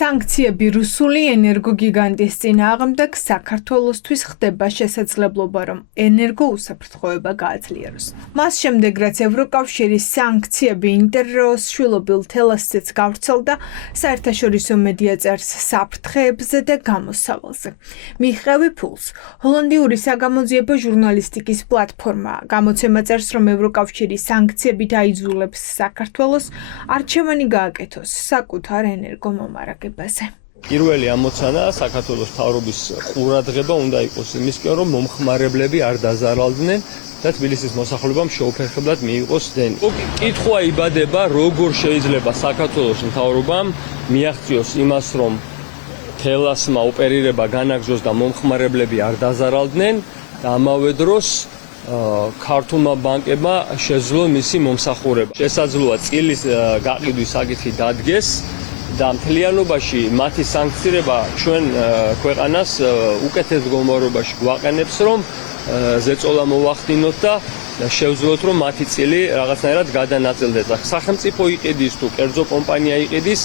სანქციები რუსული ენერგოგიგანტის წინააღმდეგ საქართველოსთვის ხდება შესაძლებლობა, რომ ენერგოუსაფრთხოება გააძლიეროს. მას შემდეგ, რაც ევროკავშირის სანქციები ინტერრაოს შვილობილ თელასზეც გავრცელდა, საერთაშორისო მედია წერს საფრთხეებზე და გამოსავალზე. მიხევი ფულს, ჰოლანდიური საგამოძიებო ჟურნალისტიკის პლატფორმაა. გამოცემა წერს, რომ ევროკავშირის სანქციებით აიძულებს საქართველოს არჩევანი გააკეთოს საკუთარ ენერგომომარაგებაზე. პირველი ამოცანა საქართველოს მთავრობის ყურადღება უნდა იყოს იმისკენ, რომ მომხმარებლები არ დაზარალდნენ და თბილისის მოსახლეობამ შეუფერხებლად მიიღოს დენი. კითხვა იბადება, როგორ შეიძლება საქართველოს მთავრობამ მიაღწიოს იმას, რომ თელასმა ოპერირება განაგრძოს და მომხმარებლები არ დაზარალდნენ და ამავე დროს ქართულმა ბანკებმა შეძლო მისი მომსახურება. შესაძლოა წილის გაყიდვის საკითხი დადგეს და მთლიანობაში მათი სანქცირება ჩვენ ქვეყანას უკეთეს მდგომარეობაში გვაყენებს, რომ ზეწოლა მოვახდინოთ და შევძლოთ, რომ მათი წილი რაღაცნაირად გადანაწილდეს. სახელმწიფო იყიდის თუ კერძო კომპანია იყიდის,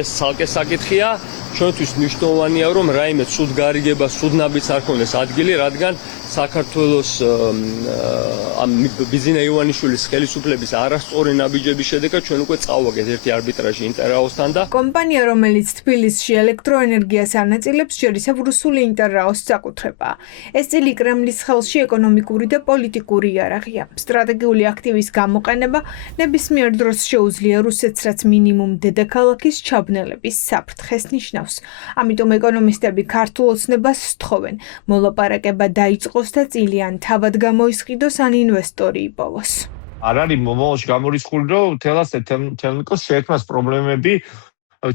ეს ცალკე საკითხია. ჩვენთვის მნიშვნელოვანია, რომ რაიმე ცუდ გარიგება, სუდნაბიც არ ქონდეს ადგილი, რადგან საქართველოს ამ ბიზინა ივანიშვილის ხელისუფლების არასწორი ნაბიჯების შედეგად ჩვენ უკვე წავაგეთ ერთი არბიტრაჟი ინტერრაოსთან და კომპანია, რომელიც თბილისში ელექტროენერგიას ანაწილებს, შერისავ რუსული ინტერრაოს საკუთრებაა. ეს წილი კრემლის ხელში ეკონომიკური და პოლიტიკური იარაღია. სტრატეგიული აქტივის გამოყენება ნებისმიერ დროს შეუძლია რუსეთს, რაც მინიმუმ დედაქალაქის ჩაბნელების საფრთხეს ნიშნავს. ამიტომ ეკონომისტები ქართულ ოცნებას სთხოვენ, მოლაპარაკება დაიწყოს და წილიან თავად გამოისყიდოს ან ინვესტორი იპოვოს. არ არის მომავალში გამორიცხული, რომ თელნიკოს შეექმნას პრობლემები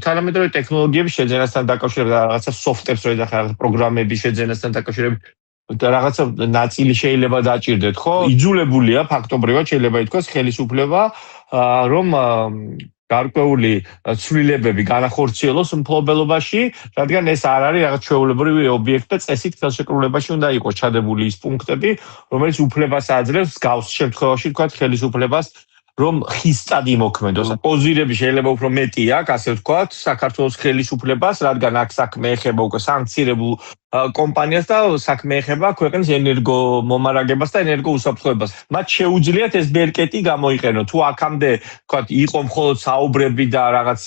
თანამედროვე ტექნოლოგიების შეძენასთან დაკავშირებით, რაღაცა სოფტვერს რო ეძახა, რაღაცა პროგრამების შეძენასთან დაკავშირებით და რაღაცა ნაწილი შეიძლება დაჭირდეთ, ხო? იძულებულია ფაქტობრივად შეიძლება ითქვას ხელისუფლება, რომ გარკვეული ცვლილებები განახორციელოს მფლობელობაში, რადგან ეს არ არის რაღაც ჩვეულებრივი ობიექტი და წესით ხელშეკრულებაში უნდა იყოს ჩადებული ის პუნქტები, რომელიც უფლებას აძლევს გავს შემთხვევაში თქვა ხელისუფლებას, რომ ხისტად იმოქმედოს. პოზირები შეიძლება უფრო მეტი აქვს, ასე ვთქვათ, საქართველოს ხელისუფლებას, რადგან აქ საქმე ეხება უკვე სანქცირებულ კომპანიას და საქმე ეხება ქვეყნის ენერგომომარაგებას და ენერგოუსაფრთხოებას. მათ შეუძლიათ ეს ბერკეტი გამოიყენო. თუ აქამდე, ვთქვათ, იყო მხოლოდ საუბრები და რაღაც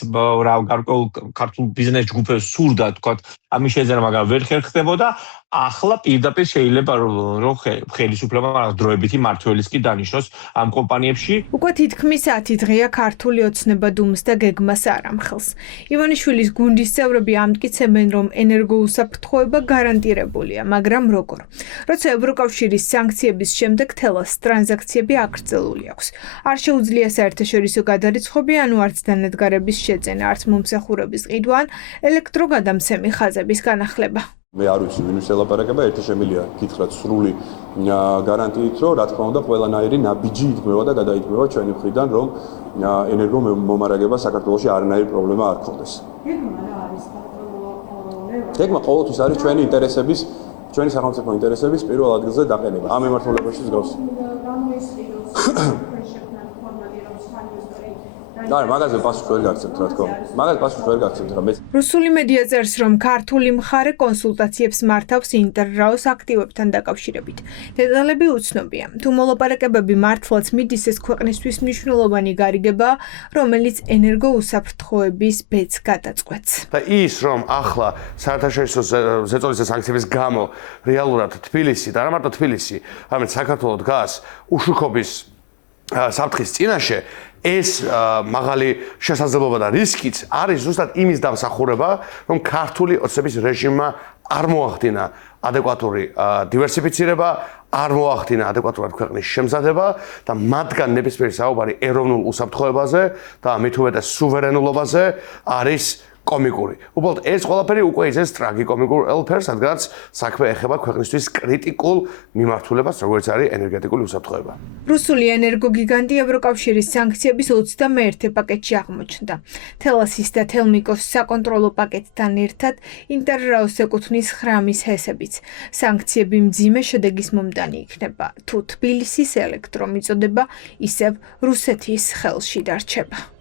გარკვეულ ქართულ ბიზნეს ჯგუფებს სურდა, ვთქვათ, ამის შეძენა, მაგრამ ვერ ხერხდებოდა. ახლა პირდაპირ შეიძლება რომ ხელისუფლება დროებითი მმართველიც კი დანიშნოს ამ კომპანიებში. უკვე თითქმის 10 დღეა ქართული ოცნება დუმს და გეგმას არ ამხელს. ივანიშვილის გუნდის წევრები ამტკიცებენ, რომ ენერგოუსაფრთხოება გარანტირებულია, მაგრამ როგორ? როცა ევროკავშირის სანქციების შემდეგ თელას ტრანზაქციები აკრძალული აქვს. არ შეუძლია საერთაშორისო გადარიცხვები, ანუ არც დანადგარების შეძენა, არც მომსახურების ყიდვა ან ელექტროგადამცემი ხაზების განახლება. მე არ ვიცი, ვინ ვილაპარაკება, ერთი შემიძლია გითხრათ სრული გარანტიით, რომ რა თქმა უნდა ყველანაირი ნაბიჯი იქმნება და გადაიქმნება ჩვენი მხრიდან, რომ ენერგომომარაგება საქართველოში არანაირი პრობლემა არ ქონდეს. გეგმა ყოველთვის არის ჩვენი ინტერესების, ჩვენი სახელმწიფო ინტერესების პირველ ადგილზე დაყენება. ამ მიმართულებაში მსგავს. მაგაზე პასუხს ვერ გაგცემთ, რა თქმა უნდა. მაგაზე პასუხს ვერ გაგცემთ, რა მე. რუსული მედია წერს, რომ ქართული მხარე კონსულტაციებს მართავს ინტერრაოს აქტივებთან დაკავშირებით. დეტალები უცნობია. თუ მოლაპარაკებები მართლაც მიდის, ეს ქვეყნისთვის მნიშვნელოვანი გარიგებაა, რომელიც ენერგოუსაფრთხოების ბედს გადაწყვეტს. და ის, რომ ახლა საერთაშორისო ზეწოლის და სანქციების გამო რეალურად თბილისი და არა მარტო თბილისი, არამედ საქართველო დგას უშუქობის საფრთხის წინაშე, ეს მაღალი შესაძლებლობა და რისკიც არის ზუსტად იმის დამსახურება, რომ ქართული ოცნების რეჟიმმა არ მოახდინა ადეკვატური დივერსიფიცირება, არ მოახდინა ადეკვატურად ქვეყნის შემზადება და მათგან ნებისმიერი საუბარი ეროვნულ უსაფრთხოებაზე და მით უმეტეს სუვერენულობაზე არის კომიკური. უბრალოდ ეს ყველაფერი უკვე იზეს ტრაგიკომიკურ ელფერს, რადგანაც საქმე ეხება ქვეყნისთვის კრიტიკულ მიმართულებას, როგორც არის ენერგეტიკული უსაფრთხოება. რუსული ენერგოგიგანტი ევროკავშირის სანქციების 21 პაკეტში აღმოჩნდა. თელასის და თელმიკოს საკონტროლო პაკეტთან ერთად ინტერრაოს ეკუთვნის ხრამის ჰესებიც. სანქციები მძიმე შედეგის მომდანი იქნება, თუ თბილისის ელექტრომიწოდება ისევ რუსეთის ხელში დარჩება.